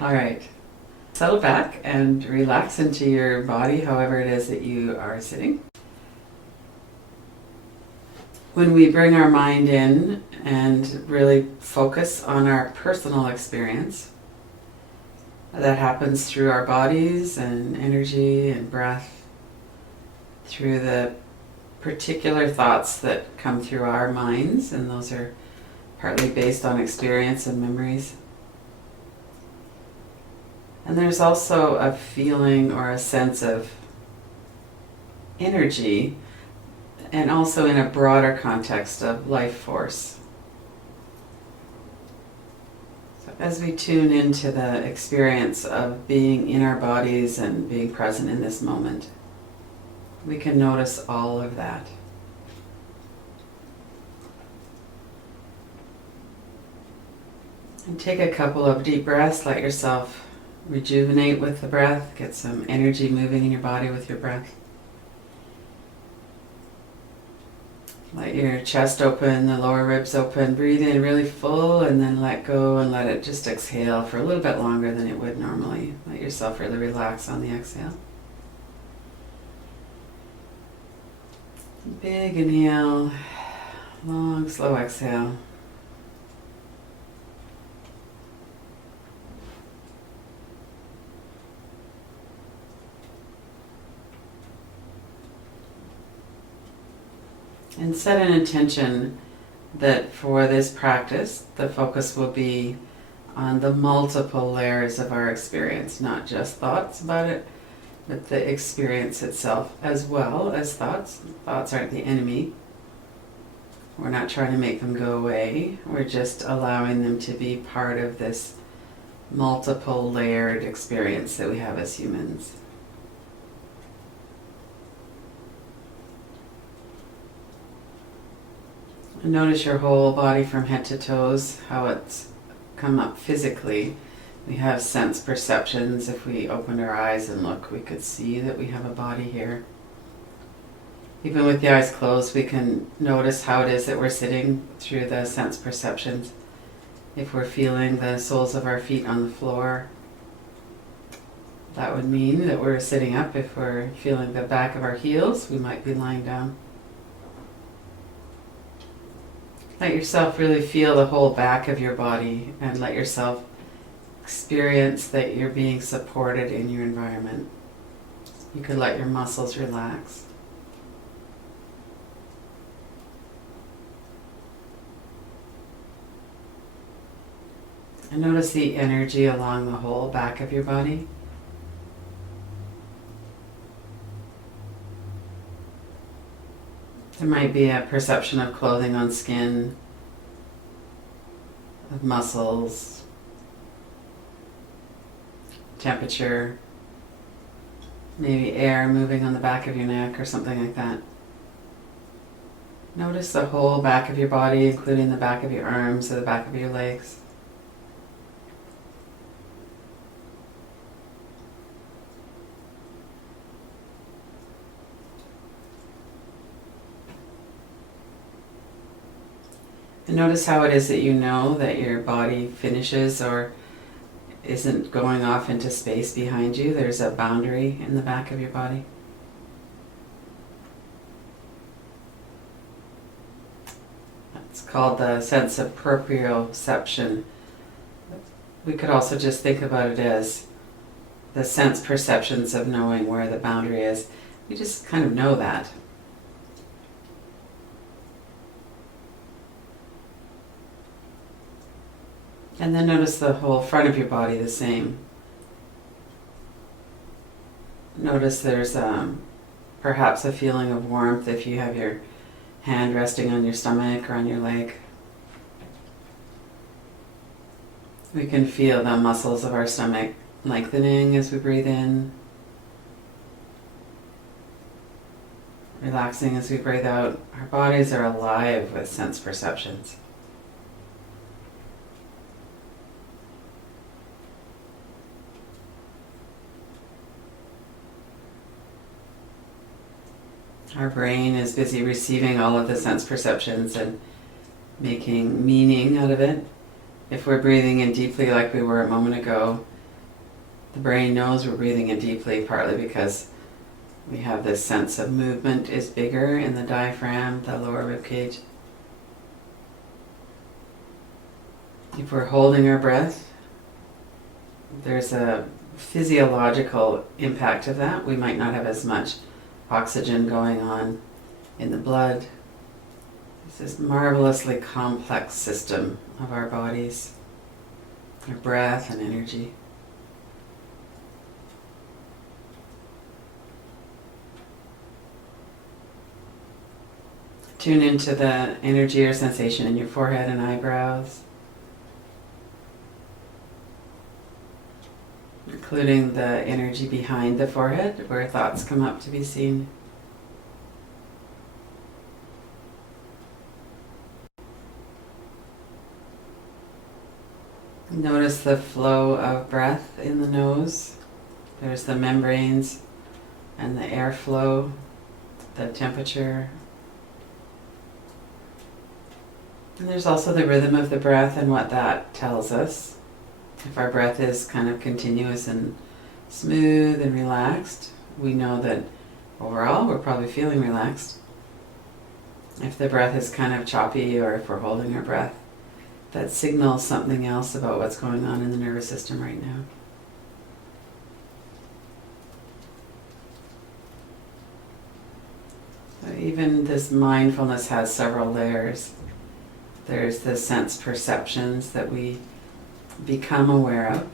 All right. Settle back and relax into your body, however it is that you are sitting. When we bring our mind in and really focus on our personal experience, that happens through our bodies and energy and breath, through the particular thoughts that come through our minds, and those are partly based on experience and memories. And there's also a feeling or a sense of energy, and also in a broader context of life force. So as we tune into the experience of being in our bodies and being present in this moment, we can notice all of that. And take a couple of deep breaths, let yourself rejuvenate with the breath, get some energy moving in your body with your breath. Let your chest open, the lower ribs open, breathe in really full and then let go and let it just exhale for a little bit longer than it would normally. Let yourself really relax on the exhale. Big inhale, long slow exhale. And set an intention that for this practice, the focus will be on the multiple layers of our experience, not just thoughts about it, but the experience itself as well as thoughts. Thoughts aren't the enemy. We're not trying to make them go away. We're just allowing them to be part of this multiple layered experience that we have as humans. Notice your whole body from head to toes, how it's come up physically. We have sense perceptions. If we opened our eyes and look, we could see that we have a body here. Even with the eyes closed, we can notice how it is that we're sitting through the sense perceptions. If we're feeling the soles of our feet on the floor, that would mean that we're sitting up. If we're feeling the back of our heels, we might be lying down. Let yourself really feel the whole back of your body and let yourself experience that you're being supported in your environment. You could let your muscles relax. And notice the energy along the whole back of your body. There might be a perception of clothing on skin, of muscles, temperature, maybe air moving on the back of your neck or something like that. Notice the whole back of your body, including the back of your arms or the back of your legs. And notice how it is that you know that your body finishes or isn't going off into space behind you. There's a boundary in the back of your body. That's called the sense of proprioception. We could also just think about it as the sense perceptions of knowing where the boundary is. You just kind of know that. And then notice the whole front of your body the same. Notice there's perhaps a feeling of warmth if you have your hand resting on your stomach or on your leg. We can feel the muscles of our stomach lengthening as we breathe in, relaxing as we breathe out. Our bodies are alive with sense perceptions. Our brain is busy receiving all of the sense perceptions and making meaning out of it. If we're breathing in deeply like we were a moment ago, The brain knows we're breathing in deeply, partly because we have this sense of movement is bigger in the diaphragm, the lower rib cage. If we're holding our breath, there's a physiological impact of that. We might not have as much oxygen going on in the blood. It's this marvelously complex system of our bodies, our breath and energy. Tune into the energy or sensation in your forehead and eyebrows, including the energy behind the forehead where thoughts come up to be seen. Notice the flow of breath in the nose. There's the membranes and the airflow, the temperature. And there's also the rhythm of the breath and what that tells us. If our breath is kind of continuous and smooth and relaxed, we know that overall we're probably feeling relaxed. If the breath is kind of choppy, or if we're holding our breath, that signals something else about what's going on in the nervous system right now. So even this mindfulness has several layers. There's the sense perceptions that we become aware of,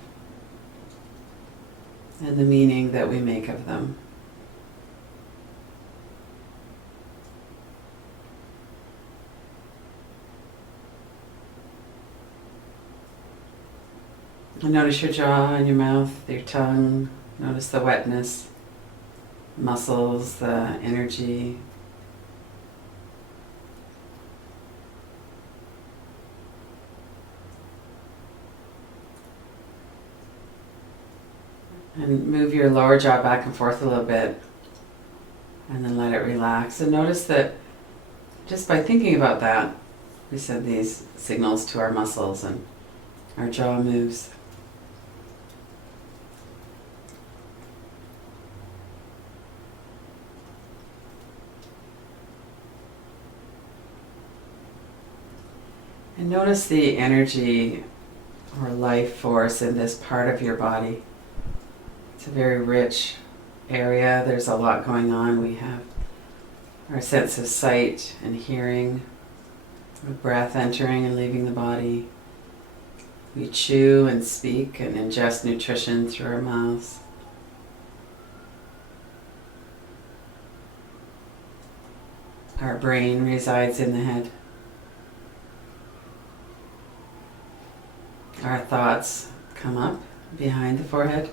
and the meaning that we make of them. And notice your jaw and your mouth, your tongue. Notice the wetness, muscles, the energy. And move your lower jaw back and forth a little bit, and then let it relax. And notice that just by thinking about that, we send these signals to our muscles and our jaw moves. And notice the energy or life force in this part of your body. It's a very rich area. There's a lot going on. We have our sense of sight and hearing, the breath entering and leaving the body. We chew and speak and ingest nutrition through our mouths. Our brain resides in the head. Our thoughts come up behind the forehead.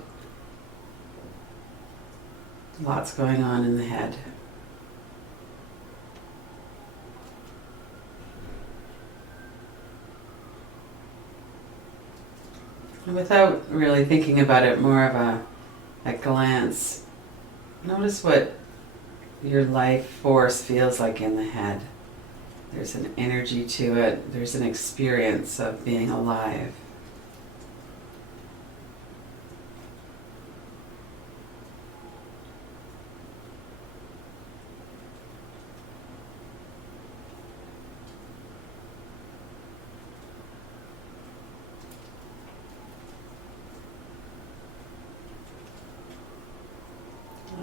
Lots going on in the head. And without really thinking about it, more of a glance, notice what your life force feels like in the head. There's an energy to it. There's an experience of being alive.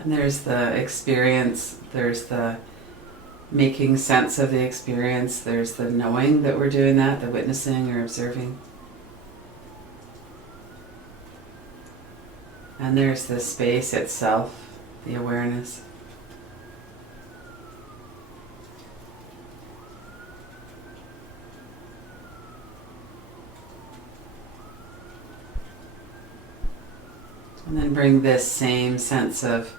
And there's the experience, there's the making sense of the experience, there's the knowing that we're doing that, the witnessing or observing. And there's the space itself, the awareness. And then bring this same sense of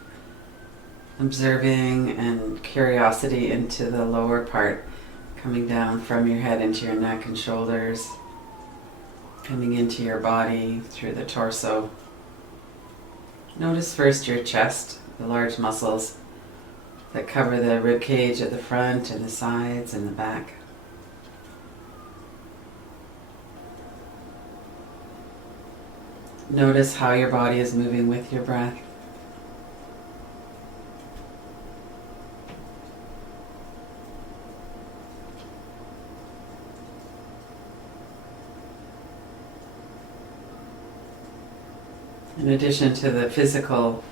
observing and curiosity into the lower part, coming down from your head into your neck and shoulders, coming into your body through the torso. Notice first your chest, the large muscles that cover the rib cage at the front and the sides and the back. Notice how your body is moving with your breath. In addition to the physical,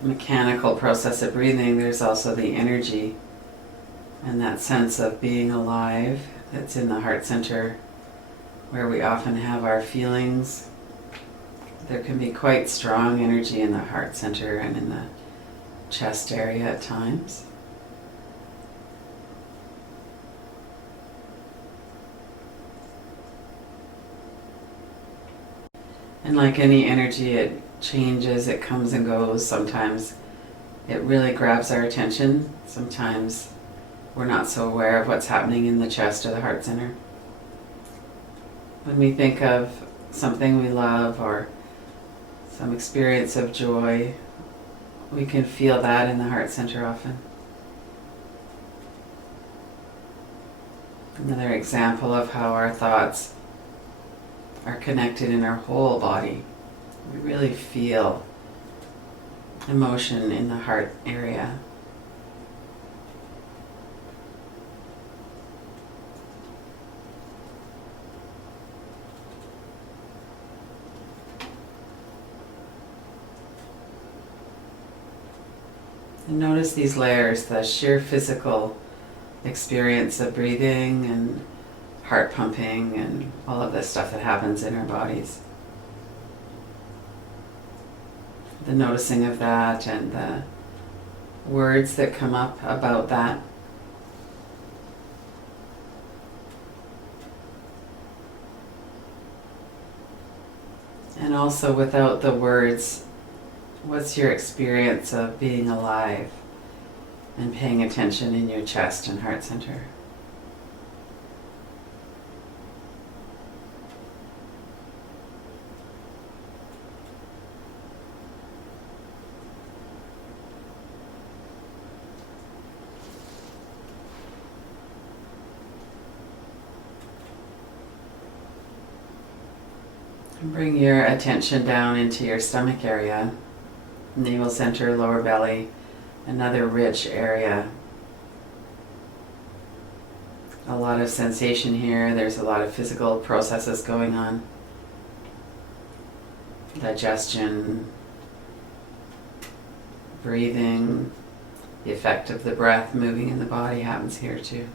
mechanical process of breathing, there's also the energy and that sense of being alive that's in the heart center, where we often have our feelings. There can be quite strong energy in the heart center and in the chest area at times. And like any energy, it changes, it comes and goes. Sometimes it really grabs our attention. Sometimes we're not so aware of what's happening in the chest or the heart center. When we think of something we love or some experience of joy, we can feel that in the heart center often. Another example of how our thoughts are connected in our whole body. We really feel emotion in the heart area. And notice these layers, the sheer physical experience of breathing and heart pumping and all of this stuff that happens in our bodies. The noticing of that and the words that come up about that. And also without the words, what's your experience of being alive and paying attention in your chest and heart center? Bring your attention down into your stomach area, navel center, lower belly, another rich area. A lot of sensation here. There's a lot of physical processes going on. Digestion, breathing, the effect of the breath moving in the body happens here too.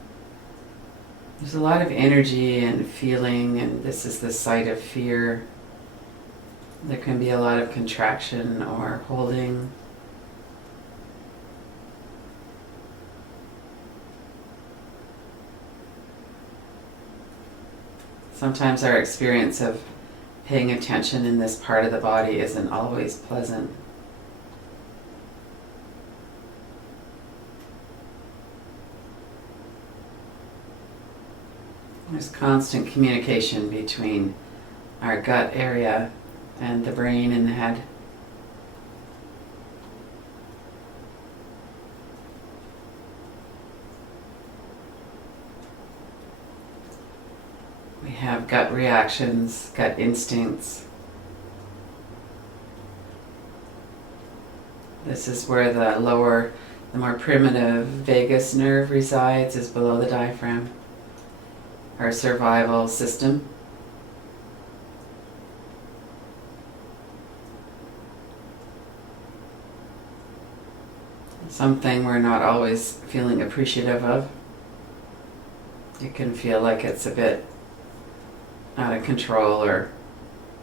There's a lot of energy and feeling, and this is the site of fear. There can be a lot of contraction or holding. Sometimes our experience of paying attention in this part of the body isn't always pleasant. There's constant communication between our gut area and the brain and the head. We have gut reactions, gut instincts. This is where the more primitive vagus nerve resides, is below the diaphragm. Our survival system. Something we're not always feeling appreciative of. It can feel like it's a bit out of control or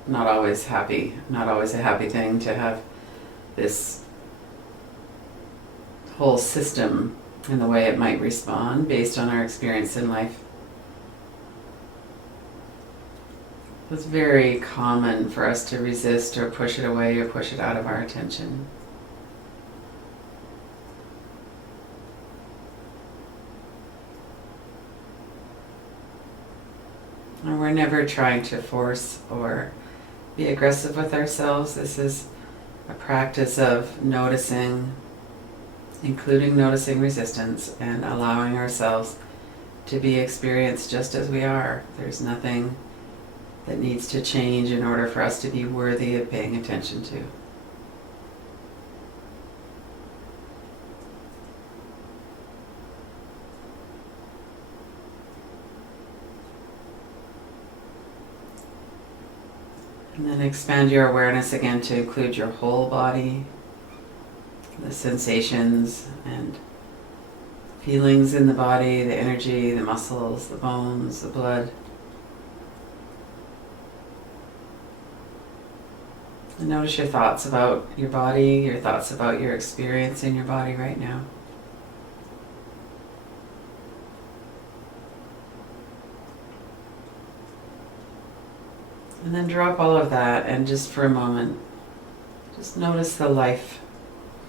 not always happy, not always a happy thing to have this whole system and the way it might respond based on our experience in life. It's very common for us to resist or push it away or push it out of our attention. And we're never trying to force or be aggressive with ourselves. This is a practice of noticing, including noticing resistance and allowing ourselves to be experienced just as we are. There's nothing that needs to change in order for us to be worthy of paying attention to. And then expand your awareness again to include your whole body, the sensations and feelings in the body, the energy, the muscles, the bones, the blood. And notice your thoughts about your body, your thoughts about your experience in your body right now. And then drop all of that and just for a moment, just notice the life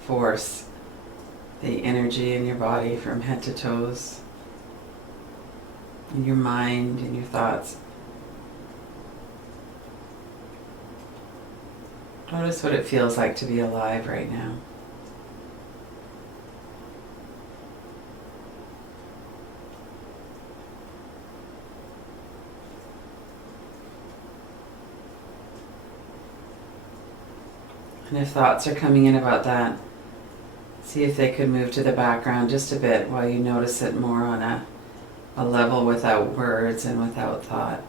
force, the energy in your body from head to toes, in your mind, in your thoughts. Notice what it feels like to be alive right now. And if thoughts are coming in about that, see if they could move to the background just a bit while you notice it more on a level without words and without thought.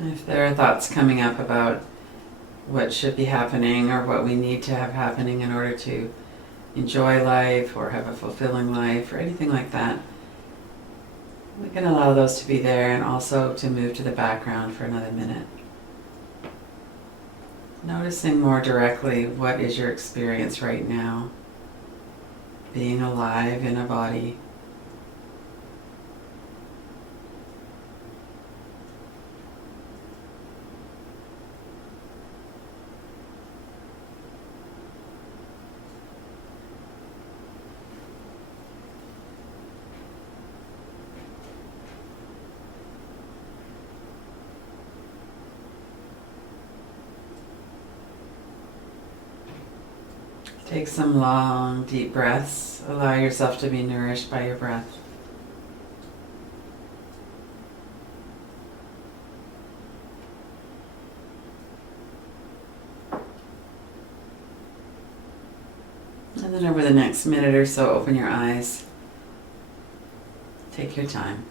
If there are thoughts coming up about what should be happening or what we need to have happening in order to enjoy life or have a fulfilling life or anything like that, we can allow those to be there and also to move to the background for another minute. Noticing more directly what is your experience right now, being alive in a body. Take some long, deep breaths. Allow yourself to be nourished by your breath. And then over the next minute or so, open your eyes. Take your time.